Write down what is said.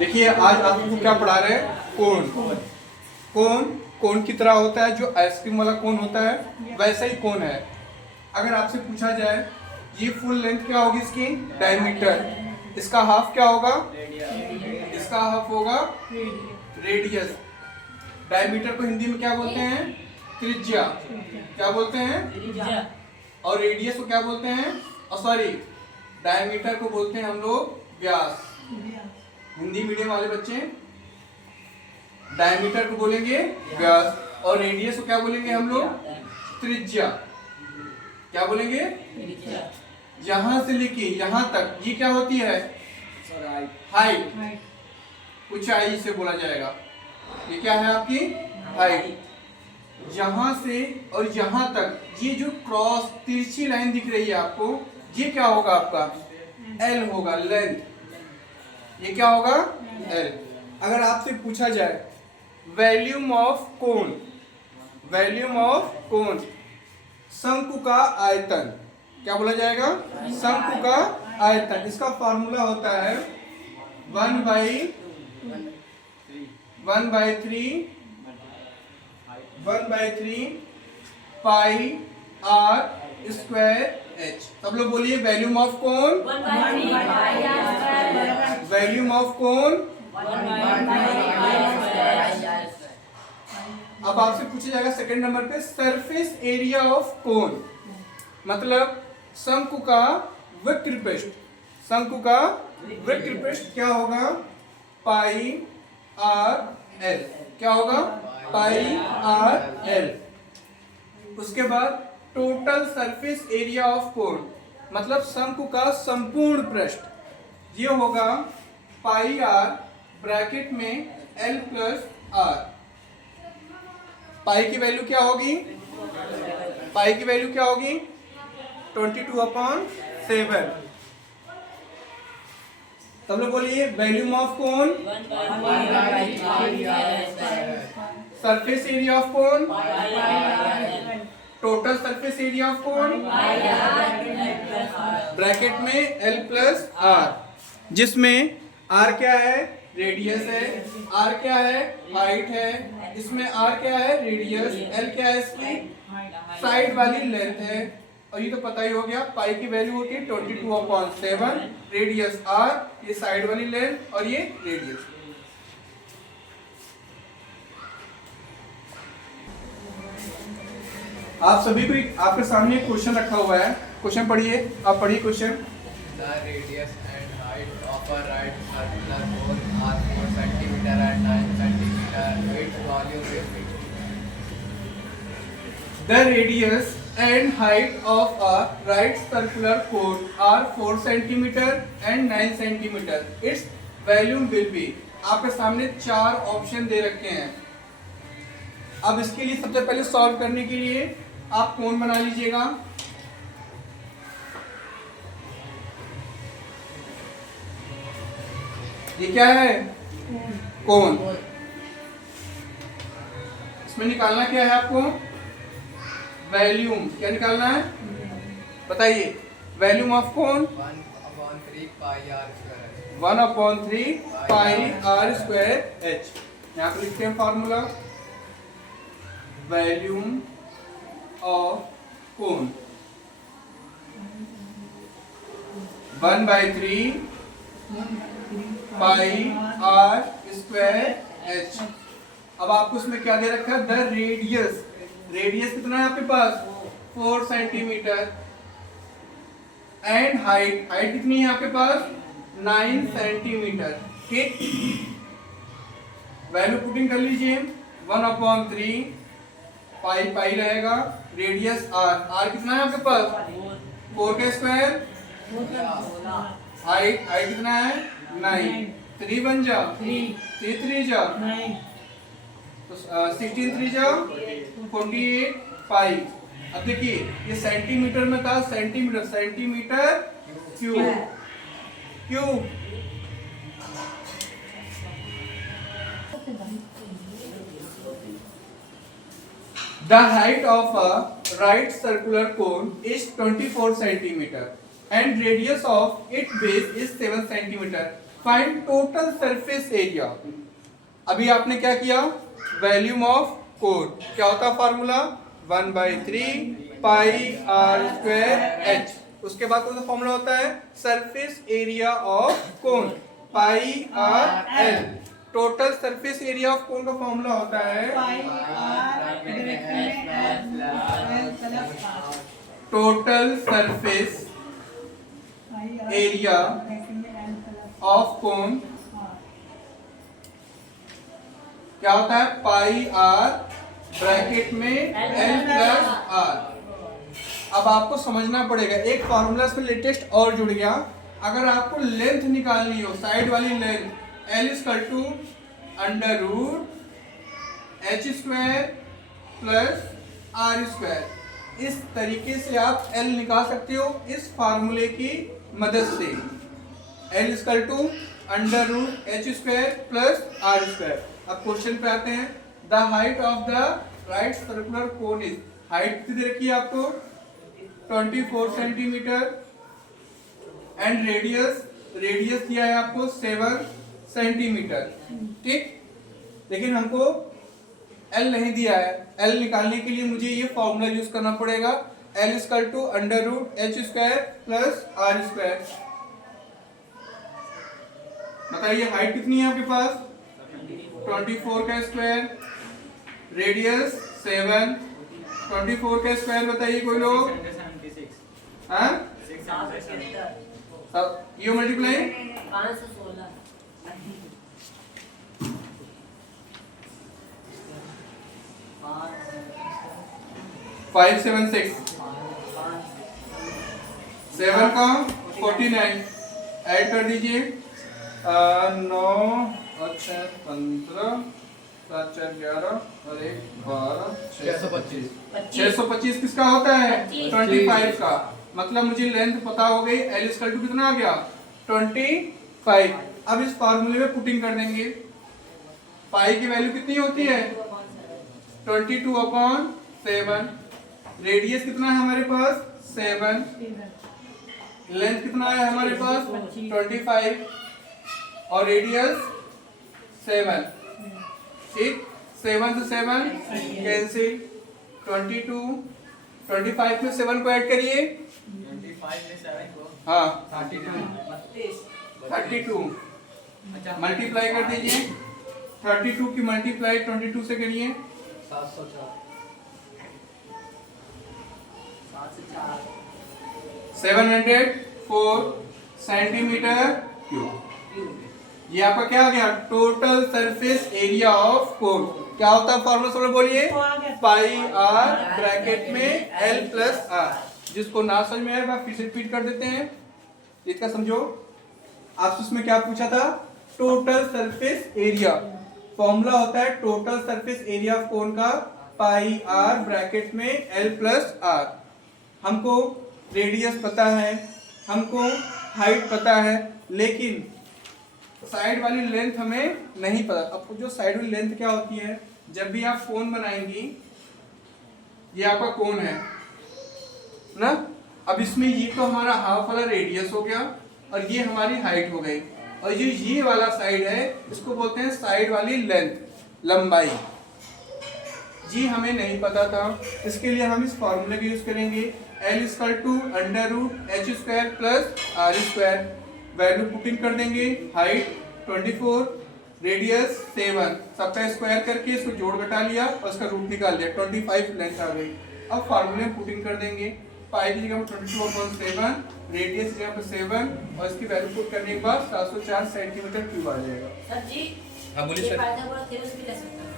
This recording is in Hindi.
देखिए आज आपको क्या पढ़ा रहे हैं, कोण। कोण कोण की तरह होता है, जो आइसक्रीम वाला कोण होता है वैसा ही कोण है। अगर आपसे पूछा जाए ये फुल लेंथ क्या होगी इसकी, डायमीटर, इसका हाफ क्या होगा, इसका हाफ होगा रेडियस। डायमीटर को हिंदी में क्या बोलते हैं, त्रिज्या। क्या बोलते हैं, और रेडियस को क्या बोलते हैं, सॉरी डायमीटर को बोलते हैं हम लोग व्यास। हिंदी मीडियम वाले बच्चे डायमीटर को बोलेंगे व्यास, और रेडियस को क्या बोलेंगे हम लोग, त्रिज्या। क्या बोलेंगे, यहां से लेके यहां तक ये क्या होती है, हाइट, ऊंचाई से बोला जाएगा। ये क्या है आपकी हाइट। यहां से और यहां तक ये जो क्रॉस तिरछी लाइन दिख रही है आपको, ये क्या होगा आपका, एल होगा, लेंथ। ये क्या होगा, एल। अगर आपसे पूछा जाए volume of cone, volume of cone, शंकु का आयतन, क्या बोला जाएगा, शंकु का आयतन। इसका फॉर्मूला होता है 1/3 पाई आर स्क्वायर एच। सब लोग बोलिए volume of cone, volume of cone. अब आपसे पूछा जाएगा सेकंड नंबर पे सरफेस एरिया ऑफ कोन, मतलब शंकु का वक्र पृष्ठ। शंकु का वक्र पृष्ठ क्या होगा, पाई आर एल। क्या होगा, पाई आर एल। उसके बाद टोटल सरफेस एरिया ऑफ कोन, मतलब शंकु का संपूर्ण पृष्ठ, ये होगा पाई आर ब्रैकेट में एल प्लस आर। पाई की वैल्यू क्या होगी, पाई की वैल्यू क्या होगी, 22/7। सब लोग बोलिए volume of cone, surface area of cone, total surface area of cone, bracket में एल प्लस आर, जिसमें आर क्या है, रेडियस है, आर क्या है, हाइट है, इसमें आर क्या है, रेडियस, एल क्या है, इसकी साइड वाली लेंथ है। और ये तो पता ही हो गया, पाई की वैल्यू होती है 22/7, रेडियस आर, ये साइड वाली लेंथ और ये रेडियस। आप सभी को आपके सामने एक क्वेश्चन रखा हुआ है, क्वेश्चन पढ़िए, आप पढ़िए question. The radius and height of a right circular cone are 4 cm and 9 cm. Its volume is 60. The radius and height of a right circular cone are 4 cm and 9 cm. Its volume will be। आपके सामने 4 ऑप्शन दे रखे हैं। अब इसके लिए सबसे पहले सॉल्व करने के लिए आप कोण बना लीजिएगा। ये क्या है, कोण। इसमें निकालना क्या है आपको, वॉल्यूम। क्या निकालना है, बताइए, वॉल्यूम ऑफ कोण 1/3 pi r square. 1/3 pi r square h. यहाँ पे लिखते हैं फॉर्मूला, वॉल्यूम ऑफ कोण 1/3 पाई आर स्क्वायर एच। अब आपको इसमें क्या दे रखा है, द रेडियस। रेडियस कितना है आपके पास, 4 सेंटीमीटर, एंड हाइट, हाइट कितनी है आपके पास, 9 सेंटीमीटर। ठीक, वैल्यू पुटिंग कर लीजिए, 1/3 पाई पाई रहेगा, रेडियस आर, आर कितना है आपके पास, 4 का स्क्वायर, हाइट, हाइट कितना है 9, 3 बन जा, 3 3 जा 9, तो 16 3 जा 48 पाई। अब देखिए ये सेंटीमीटर में था, centimetre, centimetre cube, cube. The height of a right circular cone is 24 centimeter. and radius of its base is 7 centimeter. Find total surface area. अभी आपने क्या किया? वॉल्यूम ऑफ कोर क्या होता है formula? 1/3 pi r square h. उसके बाद कौन सा फॉर्मूला होता है? Surface area of cone pi r l. Total surface area of cone का फॉर्मूला होता है total surface area of cone क्या होता है? पाई आर ब्रैकेट में एल प्लस आर. अब आपको समझना पड़ेगा एक फॉर्मूला इसमें लेटेस्ट और जुड़ गया. अगर आपको लेंथ निकालनी हो साइड वाली length L equal to under root h square plus r square. इस तरीके से आप L निकाल सकते हो इस फार्मूले की मदद से. L equal to under root h square plus r square. अब क्वेश्चन पे आते हैं. The height of the right circular cone is. Height कितनी रखी है आपको? 24 सेंटीमीटर. एंड रेडियस दिया है आपको 7 सेंटीमीटर. ठीक, लेकिन हमको L नहीं दिया है. L निकालने के लिए मुझे ये फॉर्मूला यूज करना पड़ेगा. L equal to under root h square plus r square. बताइए हाइट कितनी है आपके पास? 24 का स्क्वायर, रेडियस 7. 24 का स्क्वायर बताइए कोई लोग? हाँ, ये मल्टीप्लाई 576. 7 का 49 ऐड कर दीजिए. 9 अच्छा 15 7 4 11 और 1 12 625. 625 किसका होता है? 25 का. मतलब मुझे लेंथ पता हो गई. L इक्वल टू कितना आ गया? 25. अब इस फार्मूले में पुटिंग कर देंगे. पाई की वैल्यू कितनी होती है? 22/7. रेडियस कितना है हमारे पास? 7. लेंथ कितना है हमारे पास? 25 और रेडियस 7. ठीक, 7 से 7 कैंसिल. 22 25 में 7 को ऐड करिए. 25 में 7 को हाँ 32 मल्टीप्लाई कर दीजिए. 32 की मल्टीप्लाई 22 से करिए. 704 सेंटीमीटर क्यूब. ये आपका क्या आ गया? Total surface area of cone. क्या होता है फॉर्मूला? सब बोलिए. पाई आर ब्रैकेट में एल प्लस आर. जिसको ना समझ में आए वह फिर से रिपीट कर देते हैं. इसका समझो. आपसे उसमें क्या पूछा था? Total surface area. फॉर्मूला होता है total surface area of cone का पाई आर ब्रैकेट में एल प्लस आर. हमको रेडियस पता है, हमको हाइट पता है, लेकिन साइड वाली लेंथ हमें नहीं पता. अब जो साइड वाली लेंथ क्या होती है? जब भी आप कोन बनाएंगी, ये आपका कोन है ना. अब इसमें ये तो हमारा हाफ वाला रेडियस हो गया और ये हमारी हाइट हो गई. और ये वाला साइड है, इसको बोलते हैं साइड वाली लेंथ, लंबाई. जी हमें नहीं पता था, इसके लिए हम इस फॉर्मूले का यूज करेंगे. L equal to under root h square plus r square. Value putting कर देंगे. हाइट 24, रेडियस 7, सबका स्क्वायर करके इसको जोड़ घटा लिया और इसका रूट निकाल लिया. 25 लेंथ आ गई. अब फार्मूले में पुटिंग कर देंगे. पाई की जगह पर 22/7, रेडियस की जगह पर 7 और इसकी वैल्यू पुट करने के बाद 704 सेंटीमीटर क्यूब आ जाएगा. सर जी, हाँ बोलिए सर. पाइथागोरस थ्योरम भी ले सकते हैं.